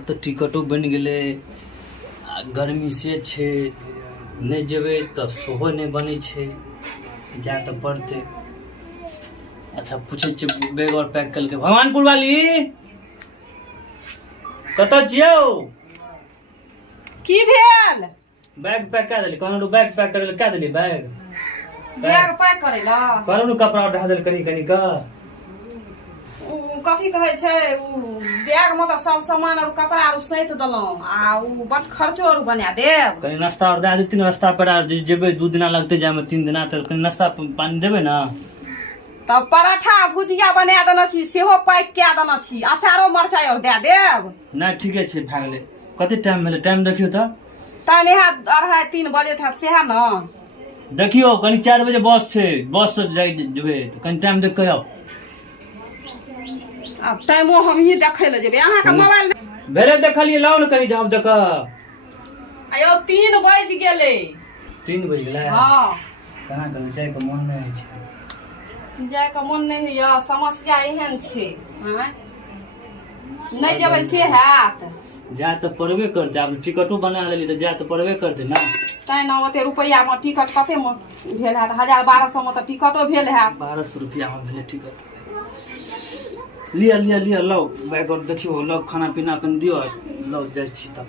तो टिकटो बन गए, गर्मी से छे नहीं जेबे तो सोहो नहीं बने छे, जा तो पड़ते। अच्छा पूछे बैग और पैक करके भगवानपुर वाली कत जियो की भेल? बैग पैक क्या दिली? कहलो बैग पैक करे क्या दिली? बैग पैक करे ला कहलो कपड़ा उठा दिल कनी कनी का कथी कहै छै बैग में तो सब सामान और कपड़ा और सैत दलौ आ बट खर्चो और बना देब। कनी नाश्ता और दे देती, रास्ता पर जेबे 2 दिन लगते जाए में 3 दिन, तो कनी नाश्ता पानी देबे ना। तब पराठा भुजिया बना देना छी, सेहो पैक क्या देना छी, अचारो मरचाई और दे देब ना। ठीके छै भए गेलै। कते टाइम भेलै? टाइम देखियो त। टाइम है 2:30-3 बजे था सेहा ना। देखियो कनी 4 बजे बस छै, बस से जाय जेबे तो कनी टाइम देख के आओ। अब टाइमो हम ही देखै ले जेबे, अहाँ के मोबाइल भेले देखलिए, लाओ न कनी जाब देख। आयो 3 बज गेलै। 3 बज गेलै? हां कना कर जाय के मन नहीं छै, जाय के मन नहीं होइया, समस्या एहन छै। हां नहीं जेबै से हैत, जा तो पड़बे करते। आब टिकटो बना लेली तो जा तो पड़बे करते ना। तै ना ओते रुपैया में टिकट कते में भेल हैत? 1000-1200 में तो टिकटो भेल हैत। 1200 रुपया में भेले टिकट। लिया लिया लिया लो बैग और देखियो, लो खाना पीना अपन दियो, लो जाय छी तब।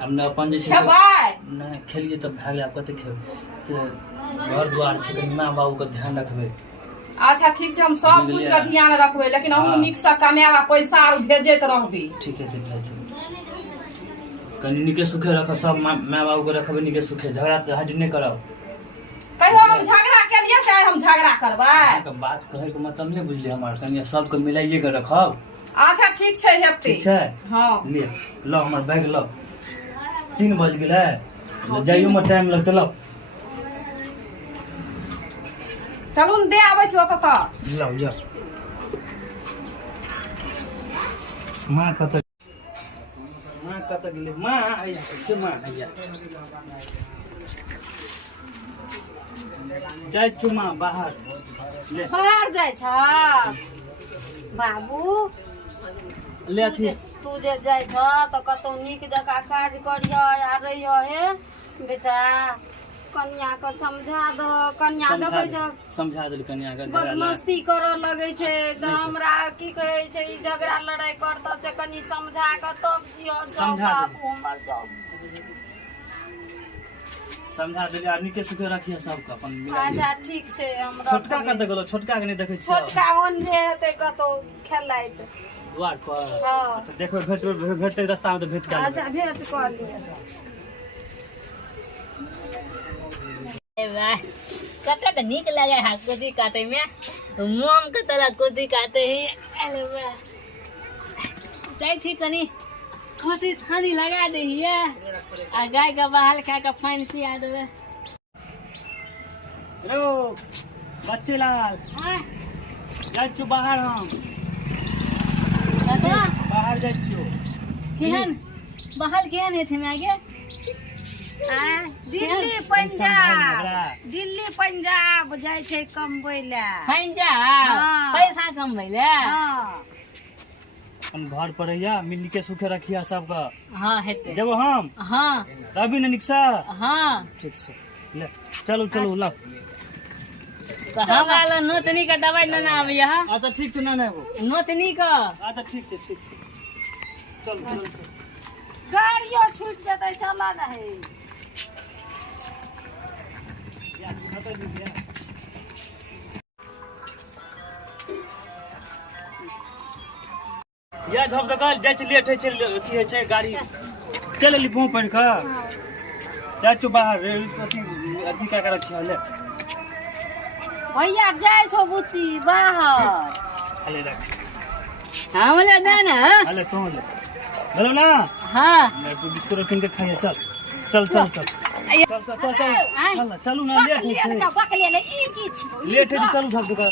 अब न अपन जे छै खेबै नहीं खेलिए तब भए गेलै। आब कते खेब से घर द्वार छै, कनी माँ बाबू के ध्यान रखबे। अच्छा ठीक छै, हम सब कुछ का ध्यान रखबै, लेकिन हम नीक से कमावा पैसा और भेजैत रहबी। ठीके से भेज दे, कनी नीके सुखे रख, सब माँ बाबू के रखबे नीके सुखे, झगड़ा तो हट नहीं कराओ। कहियो हम झगड़ा केलिए से हम झगड़ा करबै? के बात कहे के मतलब नहीं बुझली हमार, कनी सबके मिलाइए के रखब। अच्छा ठीक छै हेतै। ठीक छै हां ले लो हमर बैग लो। 3 बज गेलै, जाइयो में टाइम लगते। लो चलू न दे आबै छी ओत त। लो जा माँ कत गेलै? माँ आइया से माँ आइया जाय छु माँ बाहर। ले बाहर जाय छ बाबू? ले अथी तू जे जाय छ त कतौ नीक जका काज करियो आ रहियो हे बेटा। कन्या को समझा दो, कन्या देखै छ समझा देल कन्या के बदमस्ती करऽ लगै छै त हमरा की कहै छै ई झगड़ा लड़ाई करत से कनी समझा के तब जियो। समझा दे। बाबू हमर जाओ समझा देली, आर नीके सुखे रखिए सबके अपन मिला। अच्छा ठीक छै, हमरा छोटका कत गेलो? छोटका के नहीं देखै छियै? छोटका ओन्ने हेतै कतौ खेलाइत द्वार पर। हाँ। अच्छा देखबै भेटते रास्ता में तो भेट गेल। अच्छा भेट कर लिया। कतक नीक लगे है कुदी काटे में, मोम के तरह कुदी काटे ही। अरे वाह, जाय छी कनी कुदी थानी लगा दे हिए आ गाय का बहाल खा के पानी पिया देबे। रो बच्चे लाल हां जाय छु बाहर, हम अच्छा बाहर जाय छु। केहन बहाल केहन है थे में आगे? दिल्ली पंजाब, दिल्ली पंजाब जाय छै कमबै ले। पंजा हाँ। पैसा कमबै ले। हां हम घर पर रहिया, मिल के सुखे रखिया सबका। हां हेते जब हम हां रवि ने निकसा। हां ठीक छै ले चलो चलो लो। तो हमरा नोतनी का दवाई न आवे है। अच्छा ठीक छै ना ना वो। नोतनी का अच्छा ठीक छै चल चल। गाड़ियो छूट जेतै, चला नहीं। या झप दकल जाय छै, लेट है छै, अथी है छै गाड़ी चल ली मुंह पहन के जाय छु बाहर। अथी का कर रखिया ले भैया जाय छो बुच्ची बाहर। अले रख हमले ना ना। अले तू ले बोलो ना। हां मैं तू बिस्कुट किन के खाइए। चल चल चल चल चल चल चल चल चलू ना, लेट है छै। पकले ले ई की छी? लेट है चलू झप दकल।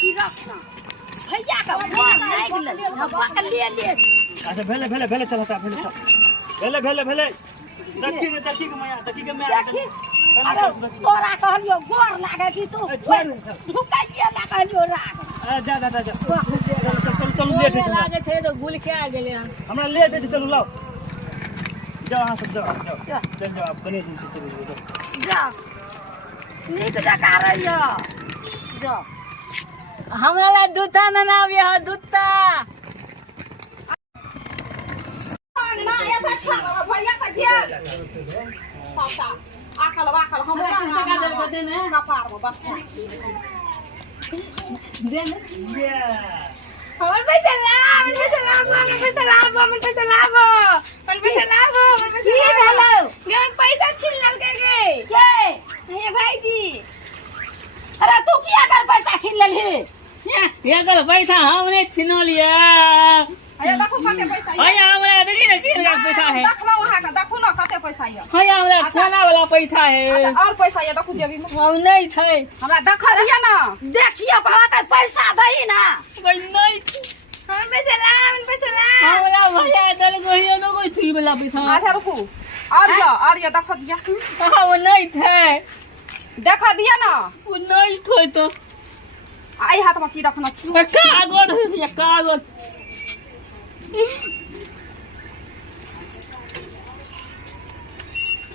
भैया का फोन लाग गेल, पकले ले। अच्छा भेले भेले भेले चल हटा भेले चल भेले भेले देखी के माया देखी के माया देखी अरे तोरा कहलियो गोर लागे कि तू झुकाइए ना कहलियो राग। जा जा जा चल चल लेट है लागे थे तो गुल के आ गेले। हमरा लेट है चलू लाओ। जाओ हाँ सब जाओ जाओ चल जाओ आप कने दिन से चले जाओ जाओ नीक जका रहियो जाओ हमरा ला दूता न नावे ह दूता ना ये था खा भैया का दिया सासा आखल हम का दे को दे ने कपार में बस दे ने हमर पैसा लाभ की भेलो गेन पैसा छीन लेलकै के हे भाईजी अरे तू किया कर पैसा छीन लेलही ये कर पैसा हमने छीन लिया अरे देखो कते पैसा हाय हमरा देखी ना किन का पैसा है देखलो वहां का देखो ना कते पैसा है हाय हमरा खाना वाला पैसा है और पैसा है देखो जेबी में हम नहीं थे हमरा देख रहिए ना देखियो कहा कर पैसा दही ना कोई नहीं थे हमर पैसा लाभ हमरा भैया दल गोहियो न कोई थी वाला पैसा आधा रुकू और ये देखो दिया हां वो नहीं थे देखा दिया ना वो नहीं थे तो आई हाथ में की रखना छी कागज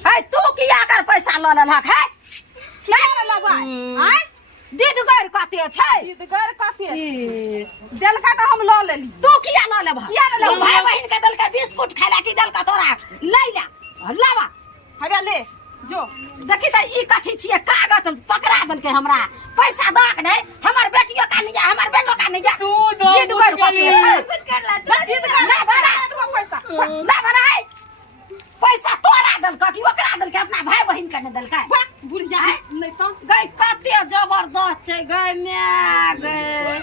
है तू किया कर पैसा ल लेलक है क्या रे लबा हैं दीद कर कते छै ई घर काफी दिल का तो हम ल लेली तू किया ल लेबा किया न लेबा? भाई बहन के दल के बिस्कुट खाला की दल का तोरा लैला लावा हवे ले जो देखी त ई कथि छिए कागज पकड़ा दल के हमरा पैसा दक नहीं हमर बेटियो का नहीं हमर बेटो का नहीं तू दो दीद कर कते छै कुछ कर ला दीद का ना बड़ा पैसा ना बड़ा पैसा तोरा दल का कि ओकरा दल के अपना भाई बहन के दल का बुढ़िया नहीं तो गई कते जबरदस्त छै गई मैं गई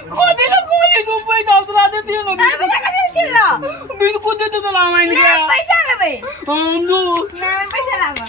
कोई तू पैसा उतरा देती हो ना पैसा कथि छिल्लो बिल्कुल दे तो लावाइन गया पैसा लेबै हम दो ना पैसा लावा